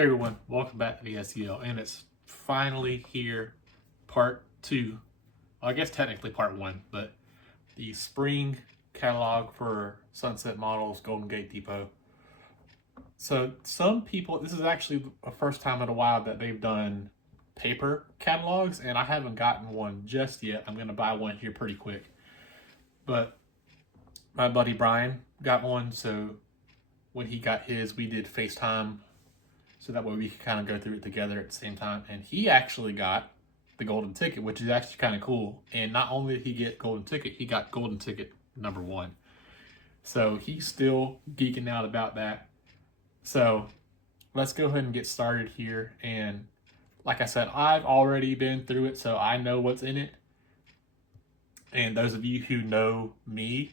Hey everyone, welcome back to the SEL, and it's finally here, part 2. Well, I guess technically part 1, but the spring catalog for Sunset Models Golden Gate Depot. So some people, this is actually the first time in a while that they've done paper catalogs, and I haven't gotten one just yet. I'm going to buy one here pretty quick. But my buddy Brian got one, so when he got his, we did FaceTime so that way we could kind of go through it together at the same time. And he actually got the golden ticket, which is actually kind of cool. And not only did he get golden ticket, he got golden ticket number 1. So he's still geeking out about that. So let's go ahead and get started here. And like I said, I've already been through it, so I know what's in it. And those of you who know me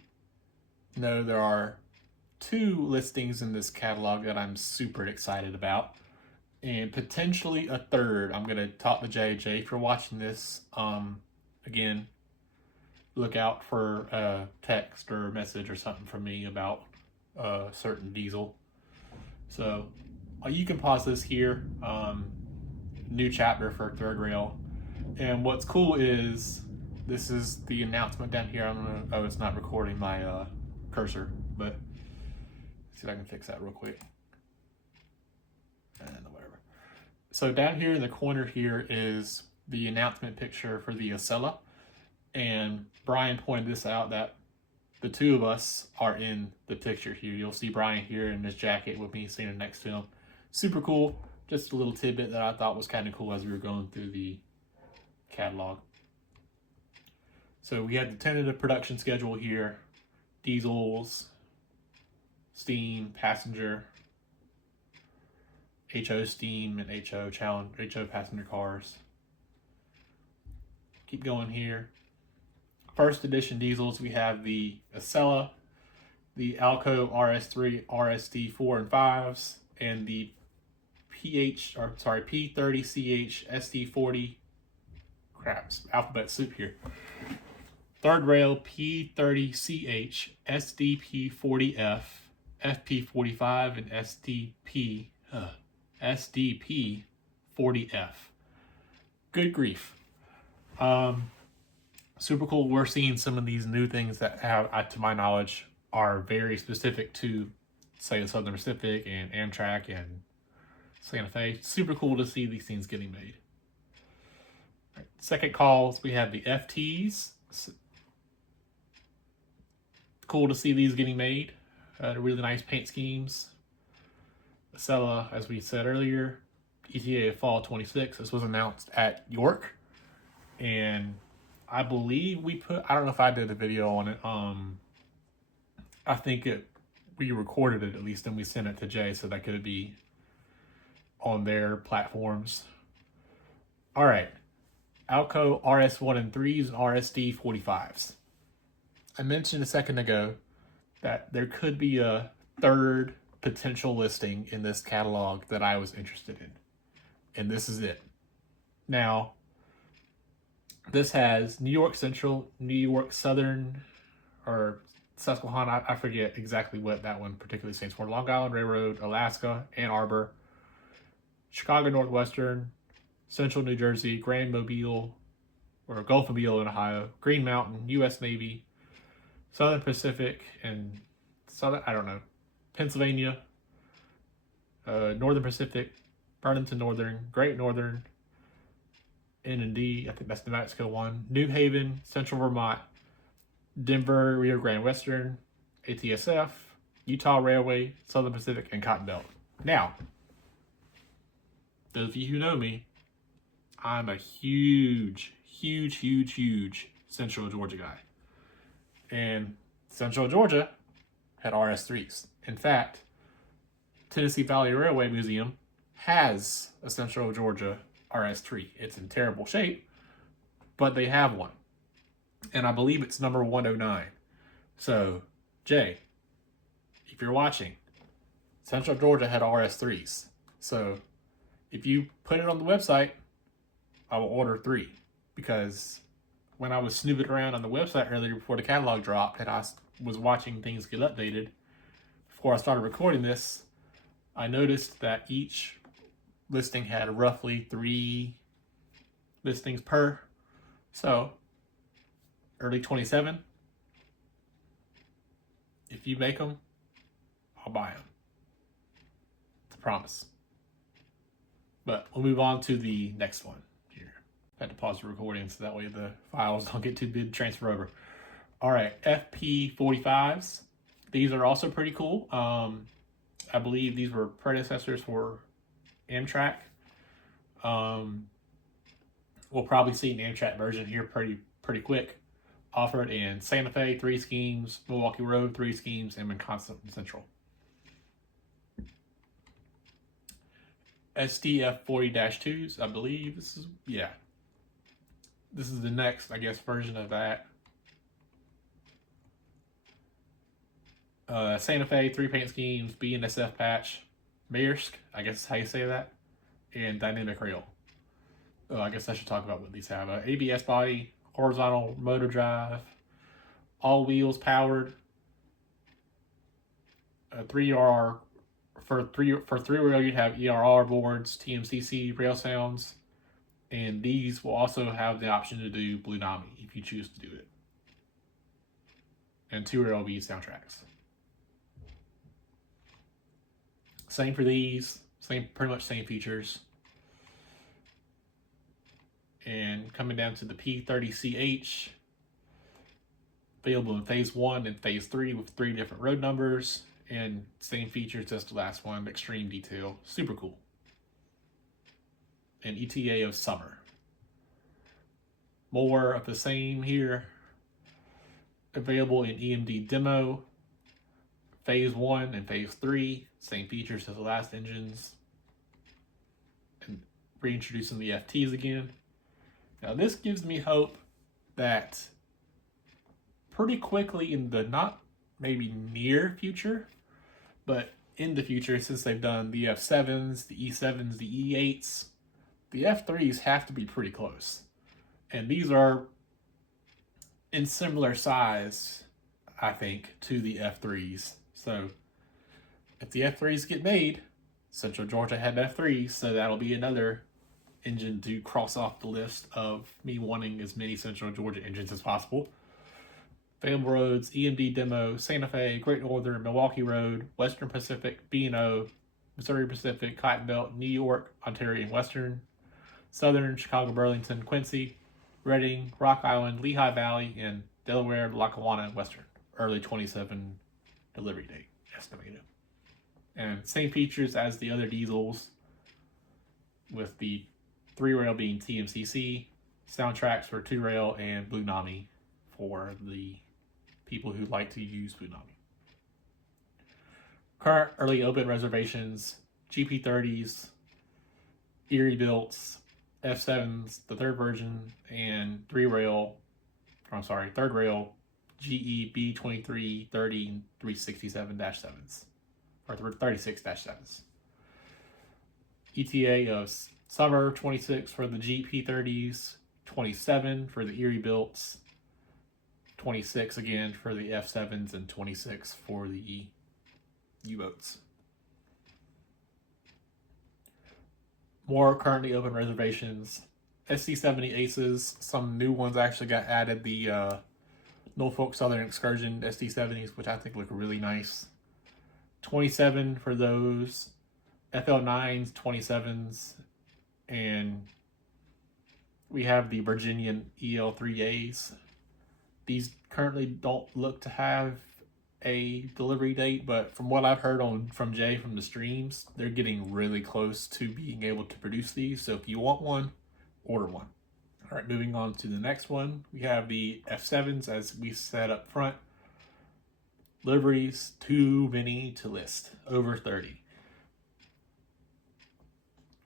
know there are 2 listings in this catalog that I'm super excited about, and potentially a 3rd. I'm going to talk to Jay for watching this. Again, look out for a text or a message or something from me about a certain diesel. So you can pause this here. New chapter for 3rd rail. And what's cool is this is the announcement down here. Oh, it's not recording my cursor, but see if I can fix that real quick. And whatever. So down here in the corner here is the announcement picture for the Acela. And Brian pointed this out, that the 2 of us are in the picture here. You'll see Brian here in his jacket with me standing next to him. Super cool. Just a little tidbit that I thought was kind of cool as we were going through the catalog. So we had the tentative production schedule here. Diesels, steam, passenger, HO steam, and HO passenger cars. Keep going here. First edition diesels, we have the Acela, the Alco RS3, RSD4 and 5s, and the P30CH SD40. Craps, alphabet soup here. 3rd rail P30CH SDP40F, FP45, and SDP40F. Good grief. Super cool. We're seeing some of these new things that have, to my knowledge, are very specific to, say, the Southern Pacific and Amtrak and Santa Fe. Super cool to see these things getting made. Right. Second calls, we have the FTs. Cool to see these getting made. Really nice paint schemes. Acela, as we said earlier, ETA of fall 26. This was announced at York, and I believe I don't know if I did a video on it. I think we recorded it at least, and we sent it to Jay so that could be on their platforms. All right, Alco RS1 and 3s and RSD 45s. I mentioned a second ago that there could be a 3rd potential listing in this catalog that I was interested in. And this is it. Now, this has New York Central, New York Southern, or Susquehanna, I forget exactly what that one particularly stands for. Long Island Railroad, Alaska, Ann Arbor, Chicago Northwestern, Central New Jersey, Grand Mobile, or Gulf Mobile in Ohio, Green Mountain, U.S. Navy, Southern Pacific, and Pennsylvania, Northern Pacific, Burlington Northern, Great Northern, N&D, I think that's New Mexico one, New Haven, Central Vermont, Denver, Rio Grande Western, ATSF, Utah Railway, Southern Pacific, and Cotton Belt. Now, those of you who know me, I'm a huge Central Georgia guy. And Central Georgia had RS3s. In fact, Tennessee Valley Railway Museum has a Central Georgia RS3. It's in terrible shape, but they have one. And I believe it's number 109. So, Jay, if you're watching, Central Georgia had RS3s. So, if you put it on the website, I will order 3, because when I was snooping around on the website earlier before the catalog dropped and I was watching things get updated, before I started recording this, I noticed that each listing had roughly 3 listings per. So early 27, if you make them, I'll buy them. It's a promise. But we'll move on to the next one here. I had to pause the recording so that way the files don't get too big to transfer over. All right, FP45s. These are also pretty cool. I believe these were predecessors for Amtrak. We'll probably see an Amtrak version here pretty quick. Offered in Santa Fe, 3 schemes, Milwaukee Road, 3 schemes, and Wisconsin Central. SDF 40-2s, I believe this is, yeah. This is the next, I guess, version of that. Santa Fe, 3 paint schemes, BNSF patch, Maersk, I guess is how you say that, and Dynamic Rail. I guess I should talk about what these have. ABS body, horizontal motor drive, all wheels powered, 3R for three rail. You'd have ERR boards, TMCC rail sounds, and these will also have the option to do Blue Nami if you choose to do it, and 2 rail B soundtracks. Same for these, pretty much same features. And coming down to the P30CH, available in Phase 1 and Phase 3 with 3 different road numbers, and same features as the last one, extreme detail, super cool. And ETA of summer. More of the same here, available in EMD demo, Phase 1 and Phase 3, same features as the last engines, and reintroducing the FTs again. Now this gives me hope that pretty quickly in the not maybe near future, but in the future, since they've done the F7s, the E7s, the E8s, the F3s have to be pretty close. And these are in similar size, I think, to the F3s. So if the F3s get made, Central Georgia had F3s, so that'll be another engine to cross off the list of me wanting as many Central Georgia engines as possible. Available roads, EMD demo, Santa Fe, Great Northern, Milwaukee Road, Western Pacific, B&O, Missouri Pacific, Cotton Belt, New York, Ontario and Western, Southern, Chicago, Burlington, Quincy, Reading, Rock Island, Lehigh Valley, and Delaware, Lackawanna, and Western. Early 27 delivery date estimated. And same features as the other diesels, with the 3 rail being TMCC, soundtracks for 2 rail, and Blue Nami for the people who like to use Blue Nami. Current early open reservations, GP30s, Erie builts, F7s, the 3rd version, and 3rd rail, GE B23 30 367-7s, or 36-7s. ETA of summer 26 for the GP30s, 27 for the Erie builts, 26 again for the F7s, and 26 for the U-boats. More currently open reservations. SC70 Aces, some new ones actually got added. The Norfolk Southern Excursion SD70s, which I think look really nice. 27 for those. FL9s, 27s, and we have the Virginian EL3As. These currently don't look to have a delivery date, but from what I've heard from Jay from the streams, they're getting really close to being able to produce these. So if you want one, order one. All right, moving on to the next one. We have the F7s, as we said up front. Liveries, too many to list, over 30.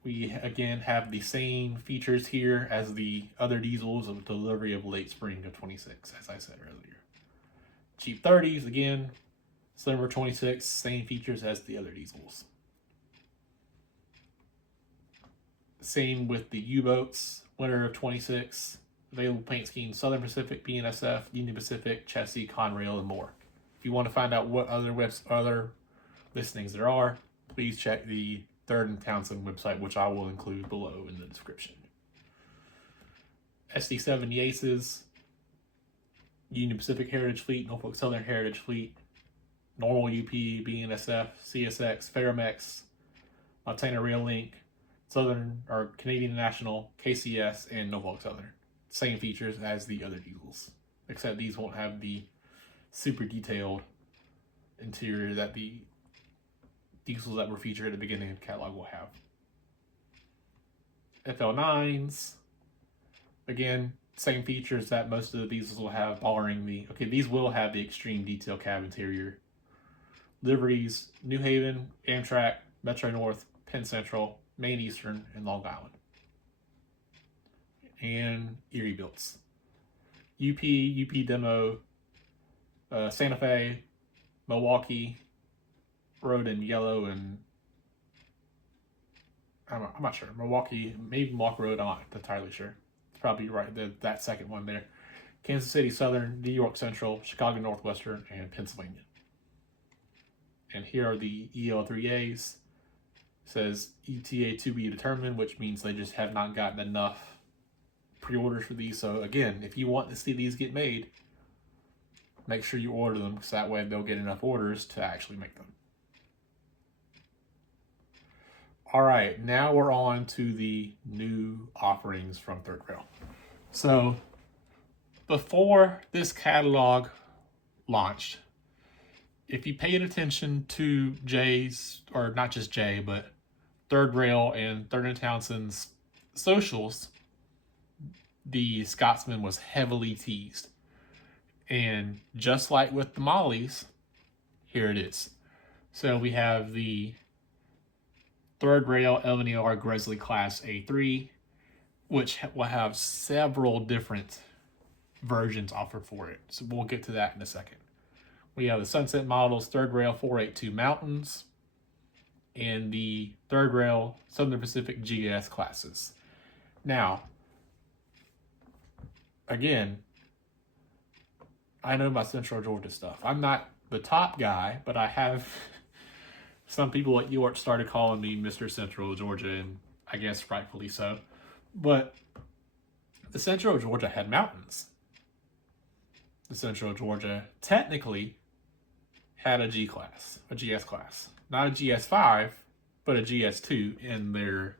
We again have the same features here as the other diesels of delivery of late spring of 26, as I said earlier. Cheap 30s, again, summer 26, same features as the other diesels. Same with the U-boats, winter of 26, available paint schemes, Southern Pacific, BNSF, Union Pacific, Chessie, Conrail, and more. If you want to find out what other listings there are, please check the Third and Townsend website, which I will include below in the description. SD70 Aces, Union Pacific Heritage Fleet, Norfolk Southern Heritage Fleet, Normal UP, BNSF, CSX, Ferromex, Montana Rail Link, Southern or Canadian National, KCS, and Norfolk Southern. Same features as the other diesels, except these won't have the super detailed interior that the diesels that were featured at the beginning of the catalog will have. FL9s, again, same features that most of the diesels will have, barring these will have the extreme detail cab interior. Liveries, New Haven, Amtrak, Metro North, Penn Central, Maine Eastern, and Long Island. And Erie Builts. UP Demo, Santa Fe, Milwaukee, Road in yellow, and I'm not sure. Milwaukee, maybe Milwaukee Road, I'm not entirely sure. It's probably right, that second one there. Kansas City Southern, New York Central, Chicago Northwestern, and Pennsylvania. And here are the EL3As. It says ETA to be determined, which means they just have not gotten enough pre-orders for these. So again, if you want to see these get made, make sure you order them, because that way they'll get enough orders to actually make them. All right, now we're on to the new offerings from Third Rail. So before this catalog launched, if you paid attention to Jay's, or not just Jay, but Third Rail and Third and Townsend's socials, the Scotsman was heavily teased. And just like with the Mollies, here it is. So we have the Third Rail LNER Grizzly Class A3, which will have several different versions offered for it. So we'll get to that in a second. We have the Sunset Models Third Rail 482 Mountains and the Third Rail Southern Pacific GS classes. Now, again, I know my Central Georgia stuff. I'm not the top guy, but I have some people at York started calling me Mr. Central Georgia, and I guess rightfully so. But the Central Georgia had mountains. The Central Georgia technically had a GS class. Not a GS5, but a GS2 in their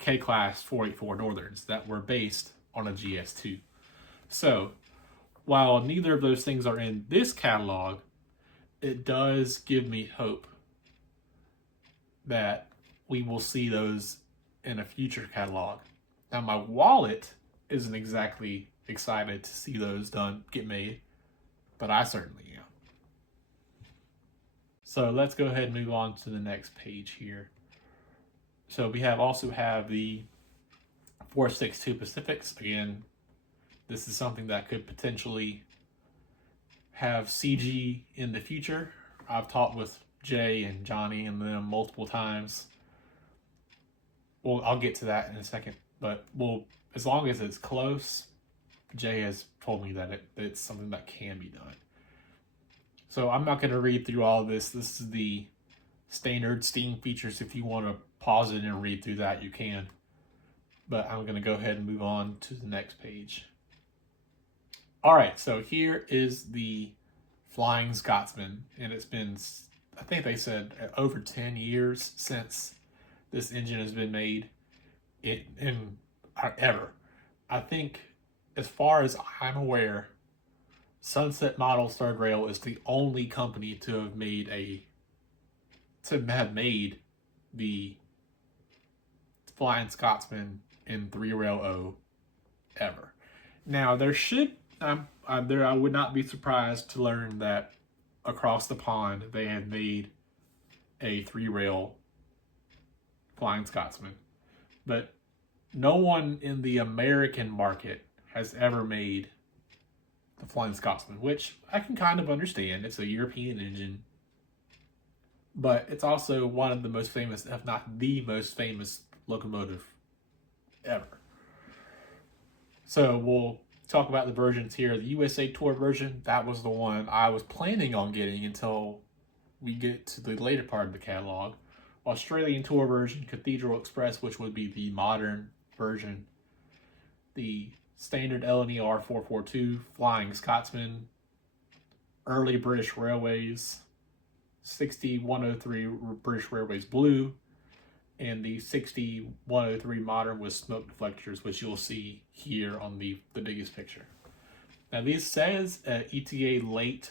K-Class 484 Northerns that were based on a GS2. So, while neither of those things are in this catalog, it does give me hope that we will see those in a future catalog. Now, my wallet isn't exactly excited to see those get made, but I certainly am. So let's go ahead and move on to the next page here. So we also have the 462 Pacifics. Again, this is something that could potentially have CG in the future. I've talked with Jay and Johnny and them multiple times. Well, I'll get to that in a second, but as long as it's close, Jay has told me that it's something that can be done. So I'm not going to read through all of this. This is the standard Steam features. If you want to pause it and read through that, you can. But I'm going to go ahead and move on to the next page. All right, so here is the Flying Scotsman, and it's been, I think they said, over 10 years since this engine has been made ever. I think, as far as I'm aware, Sunset Models Third Rail is the only company to have made the Flying Scotsman in 3RailO ever. Now I would not be surprised to learn that across the pond they have made a 3-rail Flying Scotsman, but no one in the American market has ever made the Flying Scotsman, which I can kind of understand. It's a European engine, but it's also one of the most famous, if not the most famous, locomotive ever. So we'll talk about the versions here. The USA Tour version, that was the one I was planning on getting until we get to the later part of the catalog. Australian Tour version, Cathedral Express, which would be the modern version, the standard LNER 442, Flying Scotsman, early British Railways, 6103 British Railways Blue, and the 6103 Modern with smoke deflectors, which you'll see here on the biggest picture. Now, this says ETA late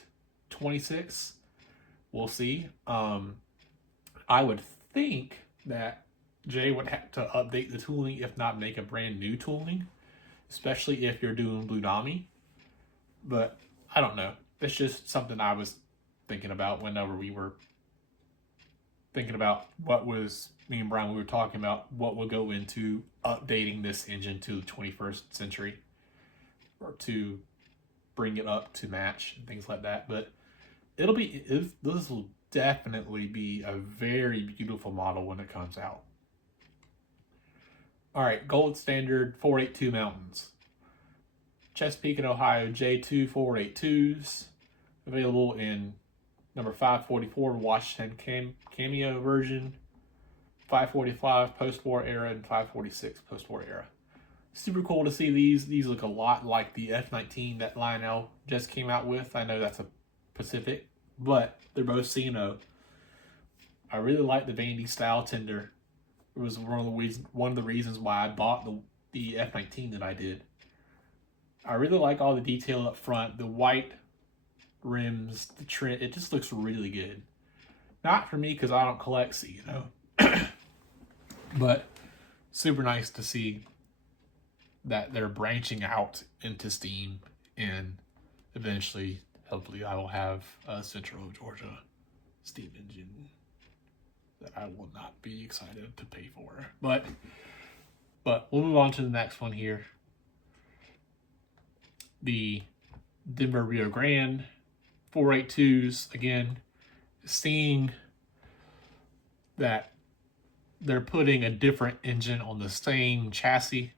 26. We'll see. I would think that Jay would have to update the tooling, if not make a brand new tooling, especially if you're doing Blue Nami. But I don't know. That's just something I was thinking about whenever we were thinking about what was, me and Brian, we were talking about what will go into updating this engine to the 21st century, or to bring it up to match and things like that. But this will definitely be a very beautiful model when it comes out. All right, gold standard 482 Mountains. Chesapeake and Ohio J2 482s, available in number 544 Washington Cameo version, 545 post-war era, and 546 post-war era. Super cool to see these. These look a lot like the F19 that Lionel just came out with. I know that's a Pacific, but they're both C&O. I really like the Vandy style tender. It was one of the reasons why I bought the F19 that I did. I really like all the detail up front, the white rims, the trim. It just looks really good. Not for me because I don't collect C&O, but super nice to see that they're branching out into steam, and eventually, hopefully, I will have a Central Georgia steam engine that I will not be excited to pay for. But we'll move on to the next one here. The Denver Rio Grande 482s, again, seeing that they're putting a different engine on the same chassis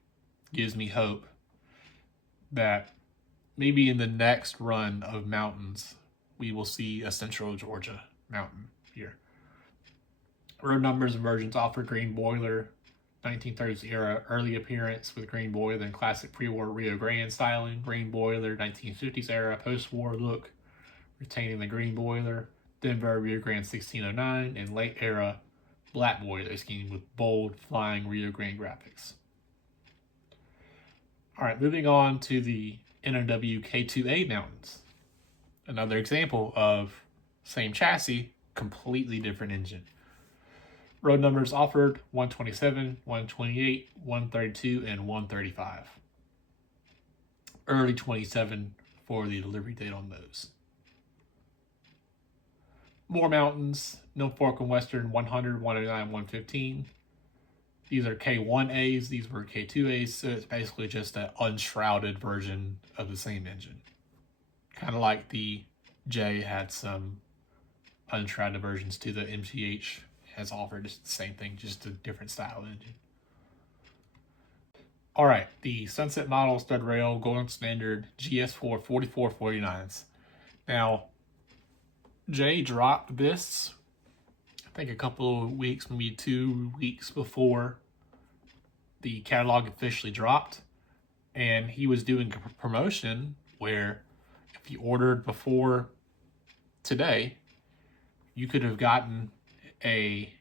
gives me hope that maybe in the next run of mountains, we will see a Central Georgia mountain here. Road numbers and versions offer green boiler, 1930s era early appearance with green boiler and classic pre-war Rio Grande styling, green boiler, 1950s era post-war look, retaining the green boiler, Denver Rio Grande 1609, and late era black boiler scheme with bold flying Rio Grande graphics. All right, moving on to the NOW K2A mountains. Another example of same chassis, completely different engine. Road numbers offered 127, 128, 132, and 135. Early 27 for the delivery date on those. More mountains, Norfolk and Western 100, 109, 115. These are K1As, these were K2As, so it's basically just an unshrouded version of the same engine. Kind of like the J had some unshrouded versions to, the MGH has offered. It's the same thing, just a different style engine. All right, the Sunset Model Stud Rail Golden Standard GS4 4449s. Now, Jay dropped this, I think a couple of weeks, maybe 2 weeks before the catalog officially dropped, and he was doing a promotion where if you ordered before today, you could have gotten a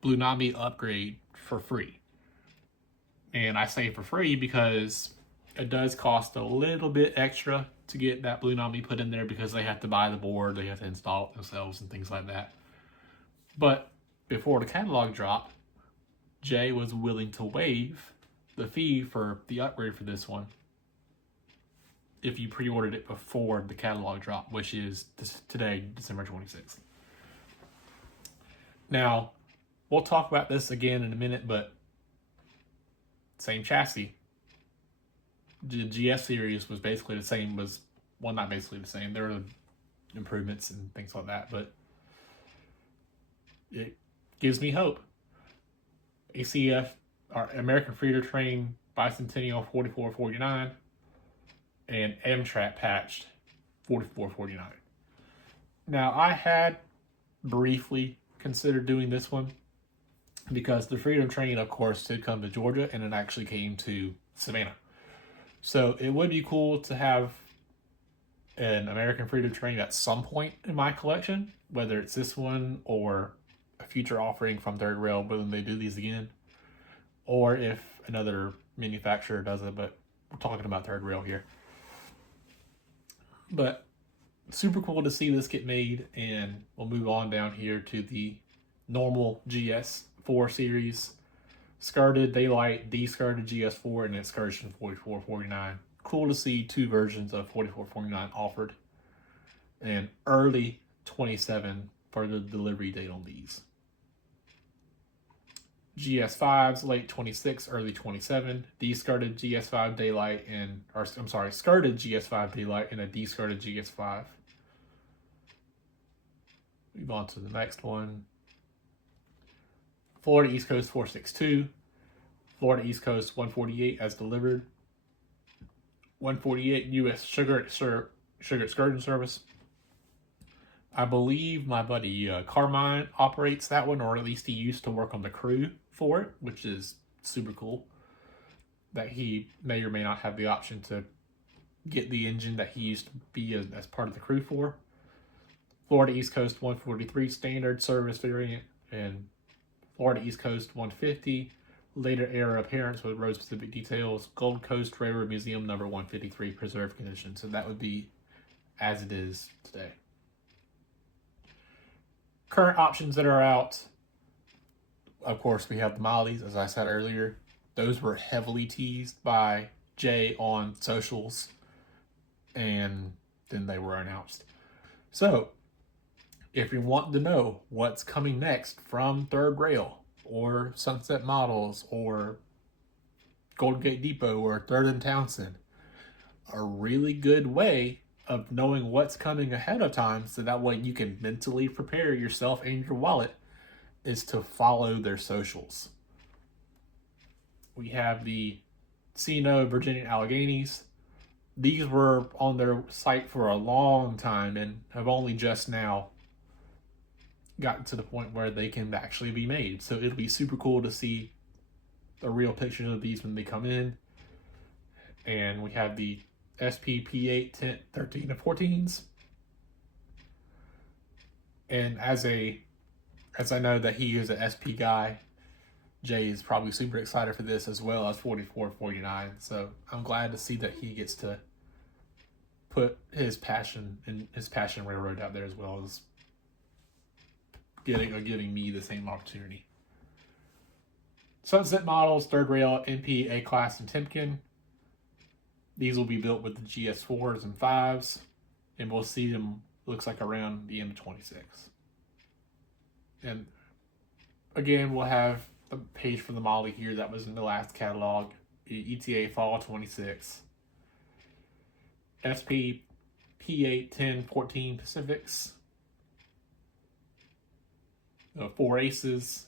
Blue Nami upgrade for free. And I say for free because it does cost a little bit extra to get that Blue Nami put in there, because they have to buy the board, they have to install it themselves and things like that. But before the catalog dropped, Jay was willing to waive the fee for the upgrade for this one if you pre-ordered it before the catalog drop, which is today, December 26th. Now, we'll talk about this again in a minute, but same chassis. The GS series was basically the same, not basically the same. There were improvements and things like that, but it gives me hope. ACF, our American Freedom Train Bicentennial 4449, and Amtrak patched 4449. Now, I had briefly considered doing this one, because the Freedom Train, of course, did come to Georgia, and it actually came to Savannah. So it would be cool to have an American Freedom Train at some point in my collection, whether it's this one or a future offering from Third Rail when they do these again, or if another manufacturer does it, but we're talking about Third Rail here. But super cool to see this get made, and we'll move on down here to the normal GS4 series. Skirted Daylight, de-skirted GS4, and Excursion 4449. Cool to see two versions of 4449 offered. And early 27 for the delivery date on these. GS5s, late 26, early 27. De-skirted GS5 Daylight and, or I'm sorry, skirted GS5 Daylight and a de-skirted GS5. Move on to the next one. Florida East Coast 462. Florida East Coast 148 as delivered. 148 U.S. Sugar Excursion Service. I believe my buddy Carmine operates that one, or at least he used to work on the crew for it, which is super cool. That he may or may not have the option to get the engine that he used to be as part of the crew for. Florida East Coast 143 standard service variant, and Florida East Coast 150 later era appearance with road specific details. Gold Coast Railroad Museum number 153 preserved condition. So that would be as it is today. Current options that are out. Of course, we have the Mollies, as I said earlier. Those were heavily teased by Jay on socials, and then they were announced. So, if you want to know what's coming next from Third Rail, or Sunset Models, or Golden Gate Depot, or Third and Townsend, a really good way of knowing what's coming ahead of time, so that way you can mentally prepare yourself and your wallet, is to follow their socials. We have the C&O Virginia Alleghenies. These were on their site for a long time and have only just now gotten to the point where they can actually be made. So it'll be super cool to see the real pictures of these when they come in. And we have the SP P8 10, 13 and 14s. And as I know that he is an SP guy, Jay is probably super excited for this, as well as 4449. So I'm glad to see that he gets to put his passion and his passion railroad out there, as well as giving me the same opportunity. Sunset Models, Third Rail, NP, A-Class, and Timken. These will be built with the GS4s and 5s, and we'll see them, looks like, around the end of 26. And again, we'll have the page for the Molly here that was in the last catalog. ETA Fall 26. SP P8 10 14 Pacifics. 4 Aces.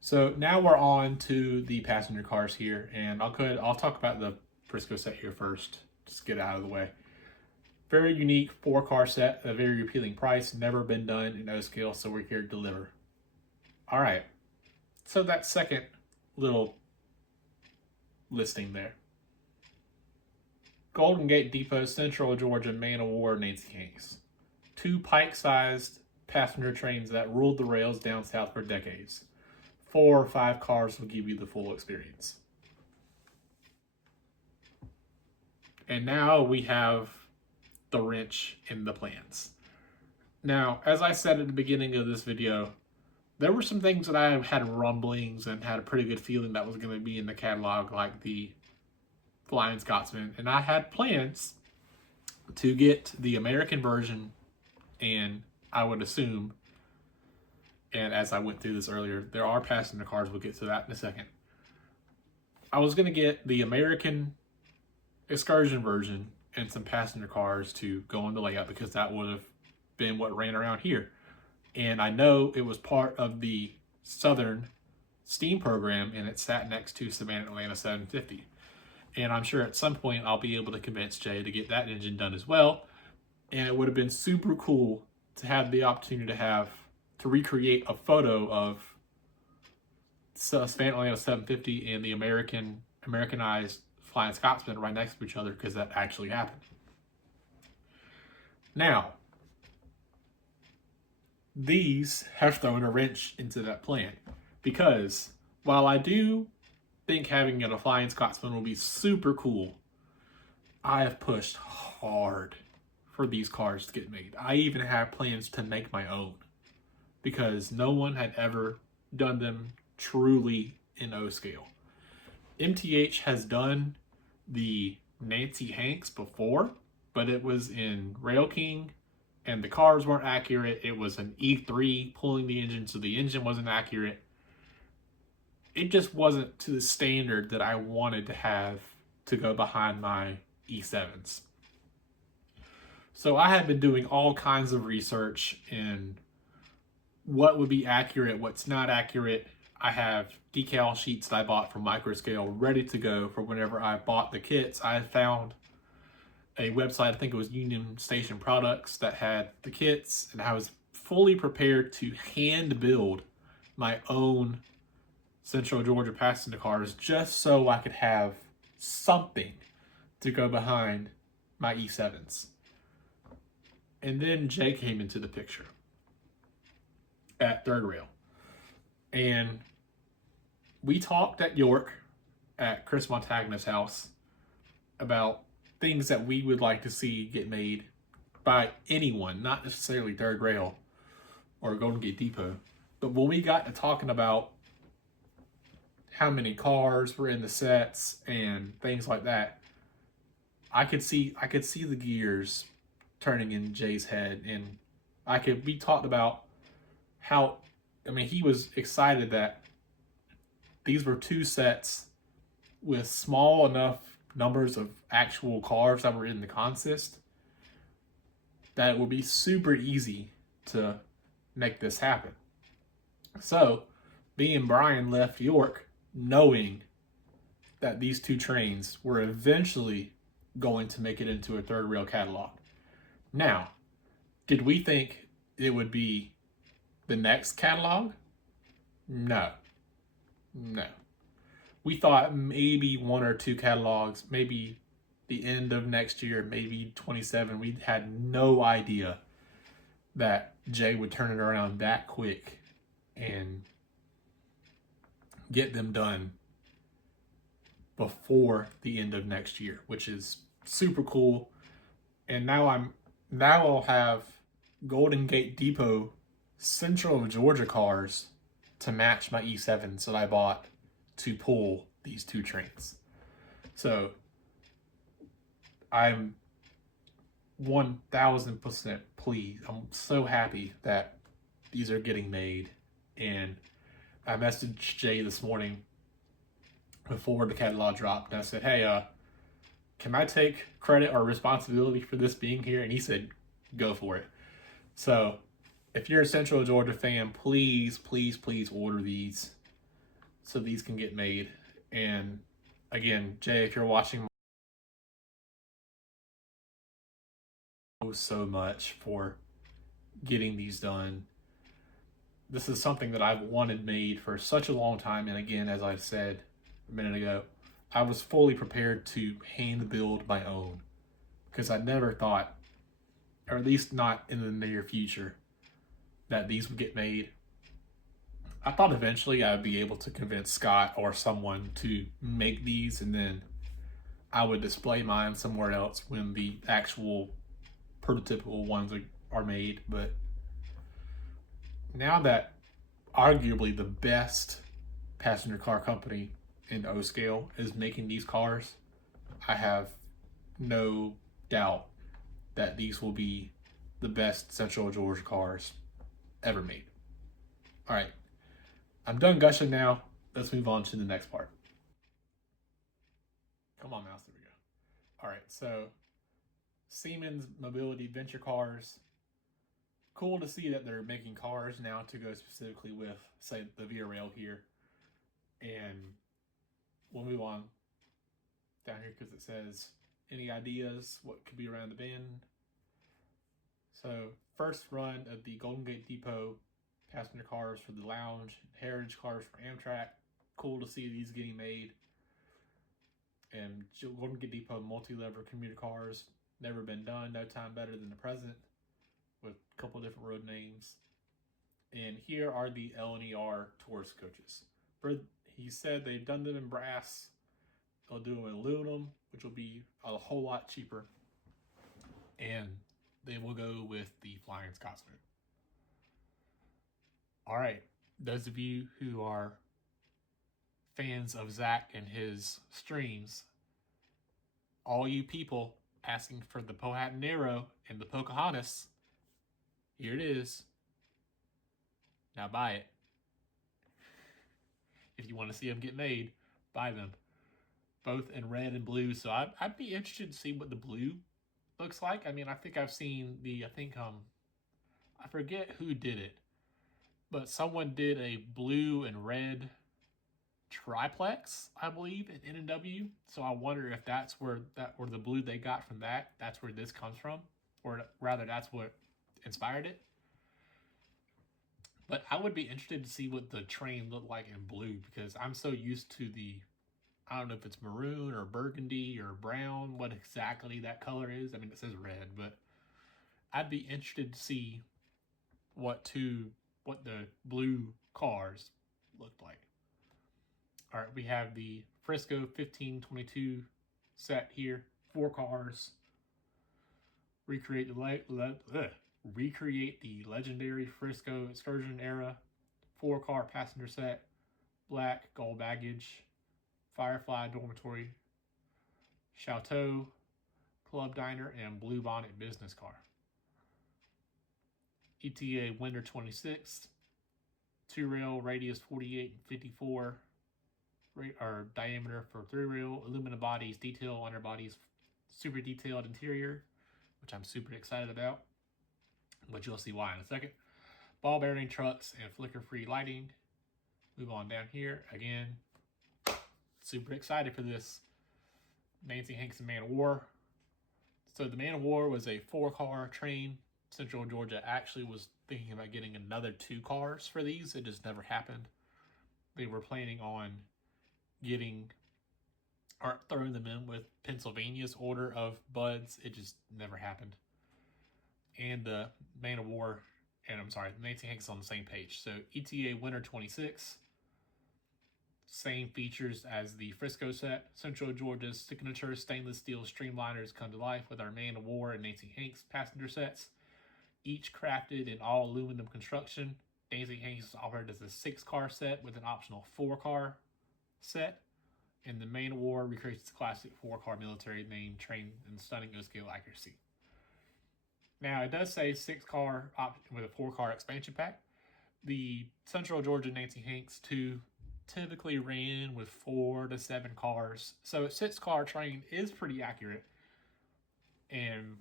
So now we're on to the passenger cars here, and I'll talk about the Frisco set here first. Just get it out of the way. Very unique 4-car set, a very appealing price, never been done in O scale, so we're here to deliver. All right, so that second little listing there. Golden Gate Depot, Central Georgia, Man of War, Nancy Hanks. 2 Pike-sized passenger trains that ruled the rails down south for decades. 4 or 5 cars will give you the full experience. And now we have the wrench in the plans. Now, as I said at the beginning of this video, there were some things that I had rumblings and had a pretty good feeling that was going to be in the catalog, like the Flying Scotsman. And I had plans to get the American version, and I would assume, and as I went through this earlier, there are passenger cars. We'll get to that in a second. I was going to get the American Excursion version and some passenger cars to go into layout, because that would have been what ran around here. And I know it was part of the Southern Steam program, and it sat next to Savannah Atlanta 750. And I'm sure at some point I'll be able to convince Jay to get that engine done as well. And it would have been super cool to have the opportunity to have to recreate a photo of Savannah Atlanta 750 and the Americanized Flying Scotsman right next to each other, because that actually happened. Now, these have thrown a wrench into that plan, because while I do think having a Flying Scotsman will be super cool, I have pushed hard for these cars to get made. I even have plans to make my own, because no one had ever done them truly in O scale. MTH has done the Nancy Hanks before, but it was in Rail King and the cars weren't accurate. It was an E3 pulling the engine, so the engine wasn't accurate. It just wasn't to the standard that I wanted to have to go behind my E7s. So I have been doing all kinds of research in what would be accurate, what's not accurate. I have decal sheets that I bought from Microscale ready to go for whenever I bought the kits. I found a website, I think it was Union Station Products, that had the kits, and I was fully prepared to hand build my own Central Georgia passenger cars just so I could have something to go behind my E7s. And then Jay came into the picture at Third Rail. And we talked at York at Chris Montagna's house about things that we would like to see get made by anyone, not necessarily Third Rail or Golden Gate Depot. But when we got to talking about how many cars were in the sets and things like that, I could see the gears turning in Jay's head, and we talked about how, he was excited that these were two sets with small enough numbers of actual cars that were in the consist that it would be super easy to make this happen. So me and Brian left York knowing that these two trains were eventually going to make it into a Third Rail catalog. Now, did we think it would be the next catalog? No. We thought maybe one or two catalogs, maybe the end of next year, maybe 27. We had no idea that Jay would turn it around that quick and get them done before the end of next year, which is super cool. And now I'll have Golden Gate Depot Central Georgia cars to match my E7s that I bought to pull these two trains. So I'm 1000% pleased. I'm so happy that these are getting made. And I messaged Jay this morning before the catalog dropped, and I said, hey, can I take credit or responsibility for this being here? And he said, go for it. So if you're a Central Georgia fan, please order these so these can get made. And again, Jay, if you're watching, so much for getting these done. This is something that I've wanted made for such a long time. And again, as I said a minute ago, I was fully prepared to hand build my own, because I never thought, or at least not in the near future, that these would get made. I thought eventually I would be able to convince Scott or someone to make these, and then I would display mine somewhere else when the actual prototypical ones are made. But now that arguably the best passenger car company in O scale is making these cars, I have no doubt that these will be the best Central Georgia cars ever made. All right, I'm done gushing now. Let's move on to the next part. Come on, mouse. There we go. All right, so Siemens Mobility Venture Cars. Cool to see that they're making cars now to go specifically with, say, the Via Rail here. And we'll move on down here because it says, any ideas what could be around the bend? So first run of the Golden Gate Depot passenger cars for the lounge, heritage cars for Amtrak. Cool to see these getting made. And Golden Gate Depot multi-lever commuter cars, never been done, no time better than the present, with a couple different road names. And here are the LNER tourist coaches. He said they've done them in brass. They'll do them in aluminum, which will be a whole lot cheaper. And they will go with the Flying Scotsman. All right, those of you who are fans of Zach and his streams, all you people asking for the Powhatan Nero and the Pocahontas, here it is. Now buy it. If you want to see them get made, buy them. Both in red and blue. So I'd be interested to see what the blue looks like. I mean, I think I've seen I forget who did it, but someone did a blue and red triplex, I believe, in N&W. So I wonder if that's where the blue they got from that's where this comes from, or rather that's what inspired it. But I would be interested to see what the train looked like in blue, because I'm so used to I don't know if it's maroon or burgundy or brown, what exactly that color is. I mean, it says red, but I'd be interested to see what the blue cars looked like. All right, we have the Frisco 1522 set here, 4 cars. Recreate the legendary Frisco Excursion era 4-car passenger set, black, gold baggage, Firefly dormitory, Chateau, club diner, and blue bonnet business car. ETA winter 26, 2-rail, radius 48 and 54, or diameter for 3-rail, aluminum bodies, detail underbodies, super detailed interior, which I'm super excited about, but you'll see why in a second. Ball bearing trucks and flicker-free lighting. Move on down here. Again, super excited for this. Nancy Hanks and Man of War. So the Man of War was a 4-car train. Central Georgia actually was thinking about getting another 2 cars for these. It just never happened. They were planning on throwing them in with Pennsylvania's order of buds. It just never happened. And the Man of War, Nancy Hanks is on the same page. So ETA winter 26. Same features as the Frisco set. Central Georgia's signature stainless steel streamliners come to life with our Man of War and Nancy Hanks passenger sets, each crafted in all aluminum construction. Nancy Hanks is offered as a 6-car set with an optional 4-car set, and the Man of War recreates the classic 4-car military main train in stunning O-scale accuracy. Now, it does say 6-car option with a 4-car expansion pack. The Central Georgia Nancy Hanks 2 typically ran with 4 to 7 cars. So a 6-car train is pretty accurate. And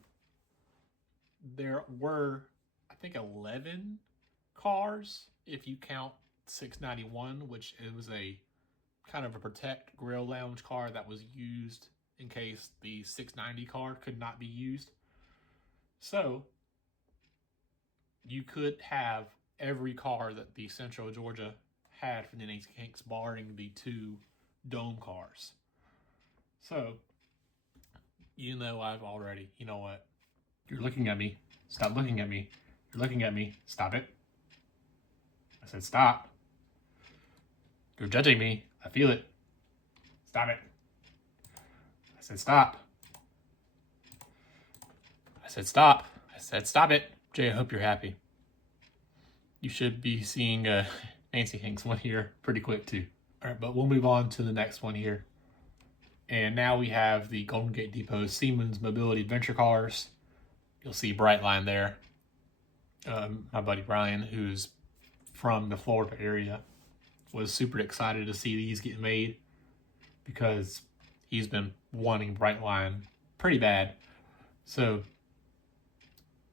there were, I think, 11 cars if you count 691, which it was a kind of a protect grill lounge car that was used in case the 690 car could not be used. So you could have every car that the Central Georgia had for the Nancy Hanks, barring the 2 dome cars. So, you know what? You're looking at me. Stop looking at me. You're looking at me. Stop it. I said stop. You're judging me. I feel it. Stop it. I said stop. I said stop. I said stop it. Jay, I hope you're happy. You should be seeing Nancy Hanks one here pretty quick too. All right, but we'll move on to the next one here. And now we have the Golden Gate Depot Siemens Mobility Adventure Cars. You'll see Brightline there. My buddy Brian, who's from the Florida area, was super excited to see these get made because he's been wanting Brightline pretty bad. So,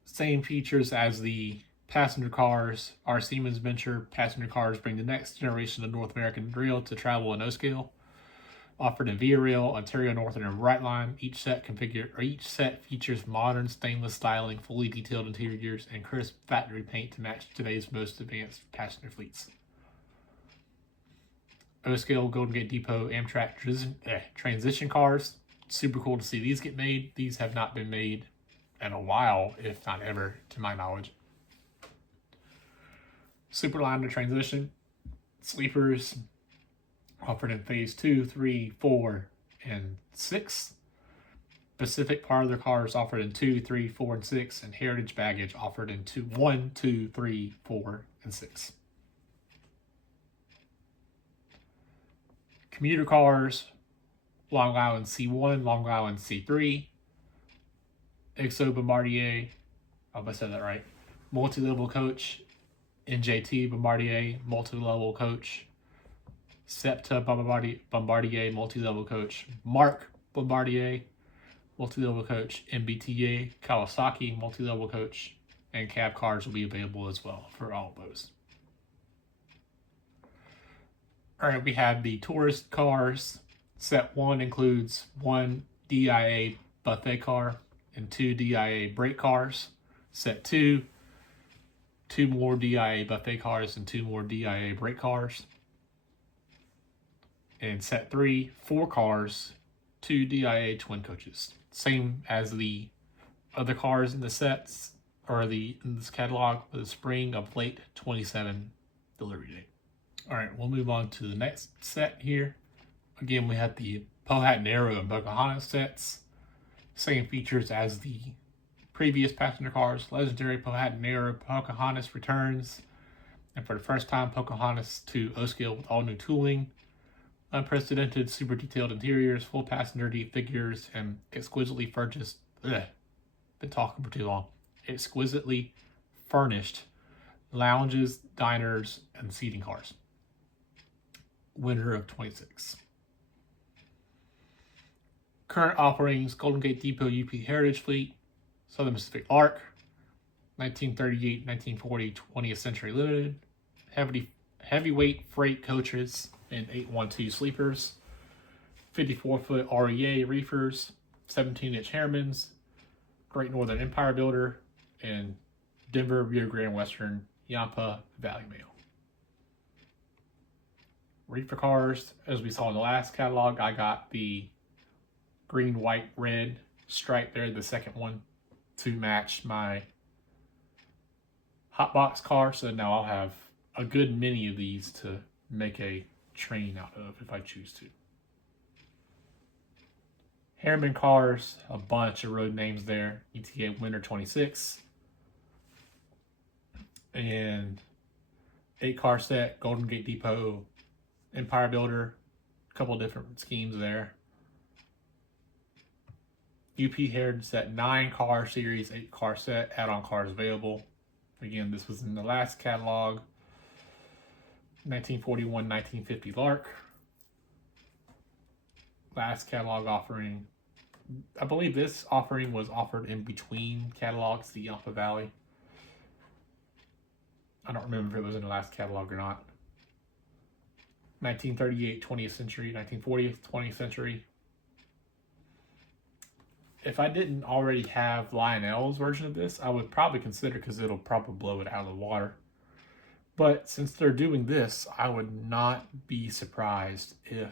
same features as the passenger cars. Our Siemens Venture passenger cars bring the next generation of North American drill to travel in O-scale. offered in Via Rail, Ontario Northern, and Brightline. Each set features modern stainless styling, fully detailed interiors, and crisp factory paint to match today's most advanced passenger fleets. O-Scale, Golden Gate Depot, Amtrak transition cars. Super cool to see these get made. These have not been made in a while, if not ever, to my knowledge. Superliner transition sleepers offered in phase 2, 3, 4, and 6. Pacific Parlor cars offered in 2, 3, 4, and 6, and Heritage baggage offered in 1, 2, 3, 4, and 6. Commuter cars, Long Island C1, Long Island C3, XO Bombardier, I hope I said that right, multi-level coach, NJT Bombardier, multi-level coach, SEPTA Bombardier, multi-level coach, Mark Bombardier, multi-level coach, MBTA Kawasaki, multi-level coach, and cab cars will be available as well for all of those. All right, we have the tourist cars. Set 1 includes 1 DIA buffet car and 2 DIA brake cars. Set 2, 2 more DIA buffet cars and 2 more DIA brake cars. And set 3, 4 cars, 2 DIA twin coaches. Same as the other cars in the sets, or in this catalog, for the spring of late 27 delivery date. All right, we'll move on to the next set here. Again, we have the Powhatan Aero and Pocahontas sets. Same features as the previous passenger cars. Legendary Powhatan Aero Pocahontas returns. And for the first time, Pocahontas to O-Scale with all new tooling. Unprecedented, super detailed interiors, full passenger deep figures, and exquisitely furnished. Been talking for too long. Exquisitely furnished lounges, diners, and seating cars. Winter of 26. Current offerings: Golden Gate Depot UP Heritage Fleet, Southern Pacific Lark, 1938, 1940, 20th Century Limited, heavyweight freight coaches and 812 sleepers, 54-foot REA reefers, 17-inch Harrimans, Great Northern Empire Builder, and Denver Rio Grande Western Yampa Valley Mail. Reefer cars, as we saw in the last catalog, I got the green, white, red stripe there, the second one, to match my hotbox car. So now I'll have a good many of these to make a train out of if I choose to. Harriman cars, a bunch of road names there. ETA Winter 26. And 8-car set, Golden Gate Depot, Empire Builder, a couple different schemes there. UP Heritage set, 9-car series, 8-car set, add-on cars available. Again, this was in the last catalog. 1941, 1950 Lark. Last catalog offering. I believe this offering was offered in between catalogs, the Yampa Valley. I don't remember if it was in the last catalog or not. 1938, 20th century, 1940th, 20th century. If I didn't already have Lionel's version of this, I would probably consider, because it'll probably blow it out of the water. But since they're doing this, I would not be surprised if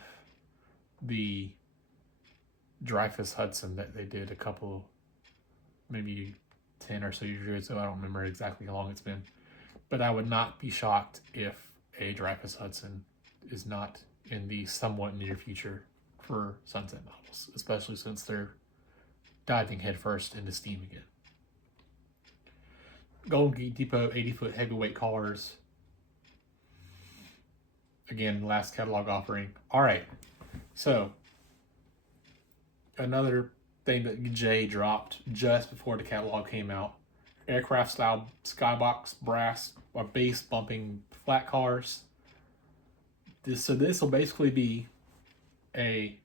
the Dreyfuss Hudson that they did a couple, maybe 10 or so years ago, I don't remember exactly how long it's been, but I would not be shocked if a Dreyfuss Hudson is not in the somewhat near future for Sunset models, especially since they're diving headfirst into steam again. Golden Gate Depot 80-foot heavyweight cars. Again, last catalog offering. All right, so another thing that Jay dropped just before the catalog came out: aircraft style skybox brass or base bumping flat cars. So this will basically be a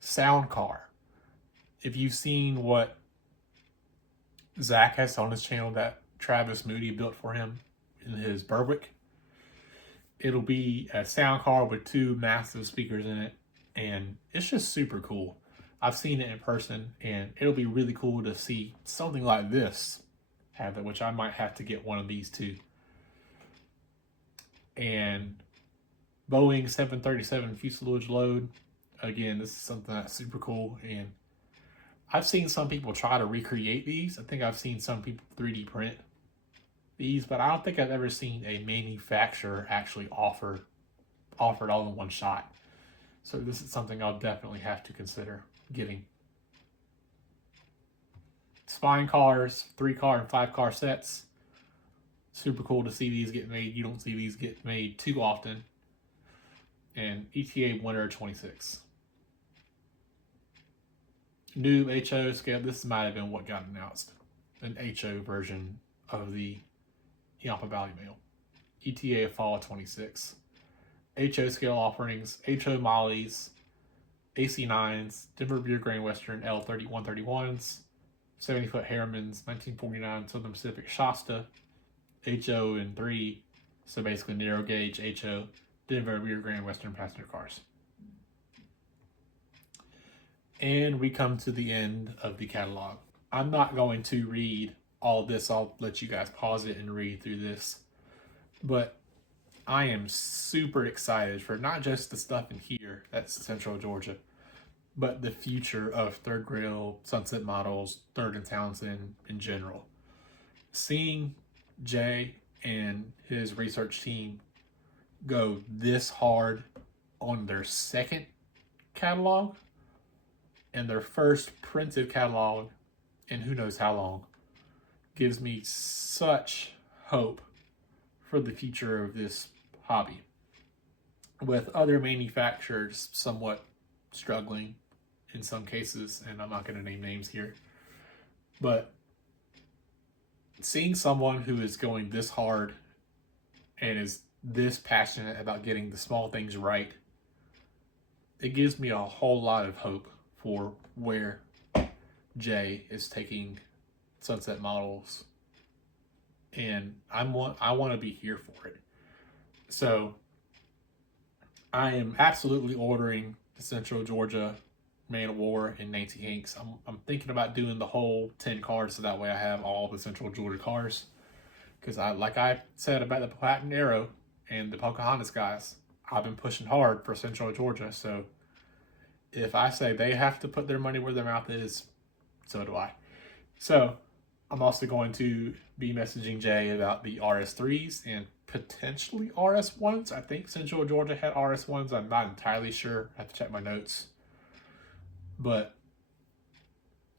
sound car. If you've seen what Zach has on his channel that Travis Moody built for him in his Berwick, it'll be a sound car with 2 massive speakers in it and it's just super cool. I've seen it in person, and it'll be really cool to see something like this have it, which I might have to get one of these too. And Boeing 737 fuselage load. Again, this is something that's super cool, and I've seen some people try to recreate these. I think I've seen some people 3D print these, but I don't think I've ever seen a manufacturer actually offer it all in one shot. So this is something I'll definitely have to consider getting. Spine cars, 3-car and 5-car sets. Super cool to see these get made. You don't see these get made too often. And ETA Winter 26. New HO scale. This might have been what got announced. An HO version of the Yampa Valley Mail. ETA of Fall 26. HO scale offerings, HO Mollies, AC9s, Denver Beer Grain Western L3131s, 70-foot Harrimans, 1949 Southern Pacific Shasta, HO and 3, so basically narrow gauge HO, Denver Beer Grain Western passenger cars. And we come to the end of the catalog. I'm not going to read all of this. I'll let you guys pause it and read through this. But I am super excited for not just the stuff in here, that's Central Georgia, but the future of 3rd Rail, Sunset Models, 3rd and Townsend in general. Seeing Jay and his research team go this hard on their second catalog and their first printed catalog in who knows how long gives me such hope for the future of this hobby. With other manufacturers somewhat struggling in some cases, and I'm not going to name names here, but seeing someone who is going this hard and is this passionate about getting the small things right, it gives me a whole lot of hope for where Jay is taking Sunset Models, and I want to be here for it. So I am absolutely ordering the Central Georgia Man of War and Nancy Hanks. I'm thinking about doing the whole 10 cards, so that way I have all the Central Georgia cars. Because like I said about the Platinum Arrow and the Pocahontas guys, I've been pushing hard for Central Georgia. So if I say they have to put their money where their mouth is, so do I. So I'm also going to be messaging Jay about the RS3s and potentially RS1s. I think Central Georgia had RS1s. I'm not entirely sure. I have to check my notes. But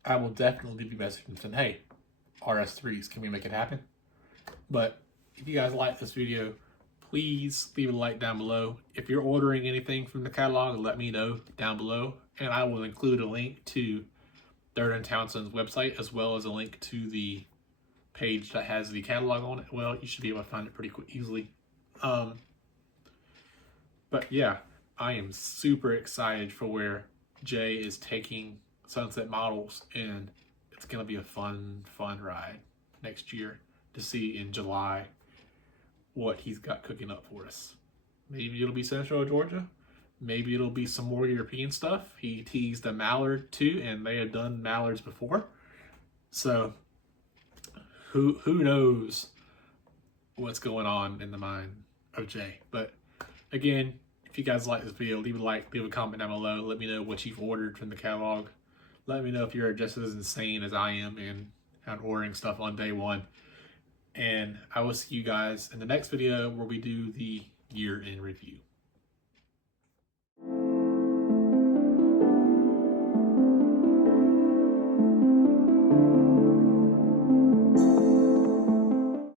I will definitely be messaging saying, hey, RS3s, can we make it happen? But if you guys like this video, please leave a like down below. If you're ordering anything from the catalog, let me know down below. And I will include a link to 3rd and Townsend's website, as well as a link to the page that has the catalog on it. Well, you should be able to find it pretty easily. But yeah, I am super excited for where Jay is taking Sunset Models, and it's going to be a fun ride next year to see in July what he's got cooking up for us. Maybe it'll be Central Georgia. Maybe it'll be some more European stuff. He teased a mallard too, and they had done mallards before. So who knows what's going on in the mind of Jay. But again, if you guys like this video, leave a like, leave a comment down below. Let me know what you've ordered from the catalog. Let me know if you're just as insane as I am in ordering stuff on day one. And I will see you guys in the next video where we do the year in review.